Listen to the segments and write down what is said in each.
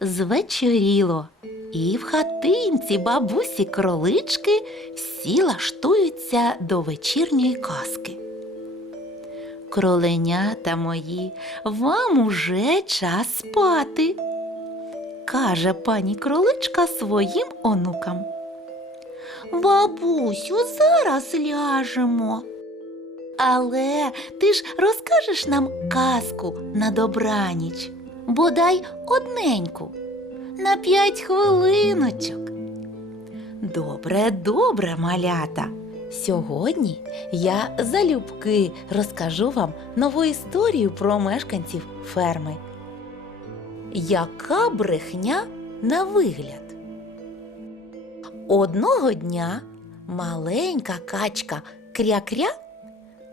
звечоріло, і в хатинці бабусі кролички всі лаштуються до вечірньої казки. Кроленята мої, вам уже час спати, каже пані кроличка своїм онукам. Бабусю, зараз ляжемо. Але ти ж розкажеш нам казку на добраніч, бодай одненьку, на п'ять хвилиночок. Добре, добре, малята. Сьогодні я залюбки розкажу вам нову історію про мешканців ферми. Яка брехня на вигляд? Одного дня маленька качка кря-кря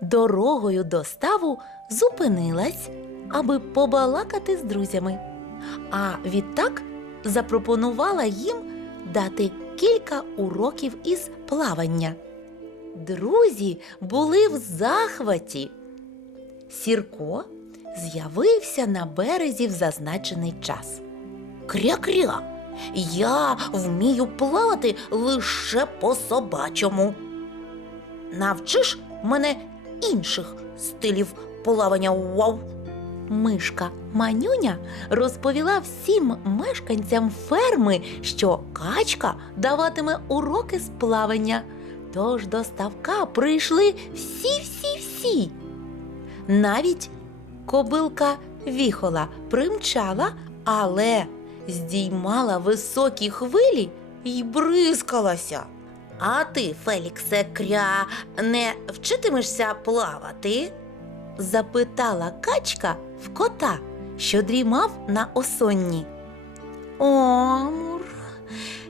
дорогою до ставу зупинилась, аби побалакати з друзями, а відтак запропонувала їм дати кілька уроків із плавання. Друзі були в захваті. Сірко з'явився на березі в зазначений час. Кря-кря, я вмію плавати лише по собачому. Навчиш мене інших стилів плавання вау. Мишка Манюня розповіла всім мешканцям ферми, що качка даватиме уроки з плавання. Тож до ставка прийшли всі-всі-всі. Навіть кобилка віхола примчала, але здіймала високі хвилі й бризкалася. А ти, Феліксе Кря, не вчитимешся плавати? Запитала качка в кота, що дрімав на осонні. Омур,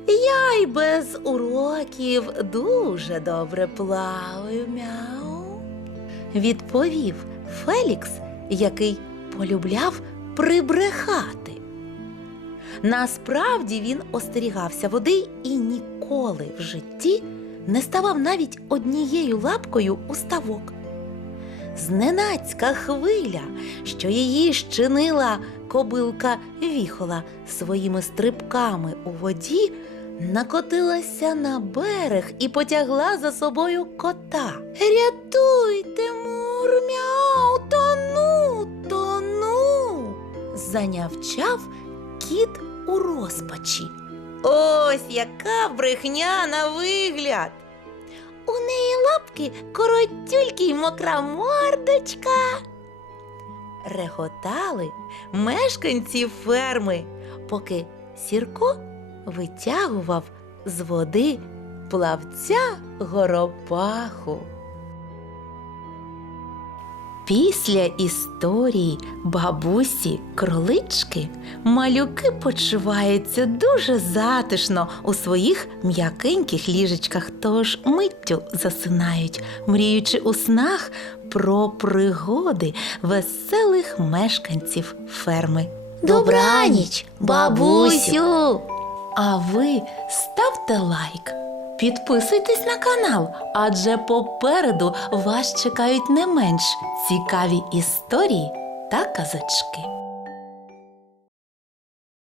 я й без уроків дуже добре плаваю, мяу. Відповів Фелікс, який полюбляв прибрехати. Насправді він остерігався води і ніколи в житті не ставав навіть однією лапкою у ставок. Зненацька хвиля, що її щинила кобилка віхола своїми стрибками у воді, накотилася на берег і потягла за собою кота. Рятуйте, мурмяу, тону, тону. занявчав кіт у розпачі. Ось яка брехня на вигляд. У неї лапки коротюлькі й мокра мордочка. Реготали мешканці ферми, поки Сірко витягував з води плавця горопаху. Після історії бабусі кролички малюки почуваються дуже затишно у своїх м'якеньких ліжечках, тож миттю засинають, мріючи у снах про пригоди веселих мешканців ферми. Добраніч, бабусю! А ви ставте лайк. Підписуйтесь на канал, адже попереду вас чекають не менш цікаві історії та казочки.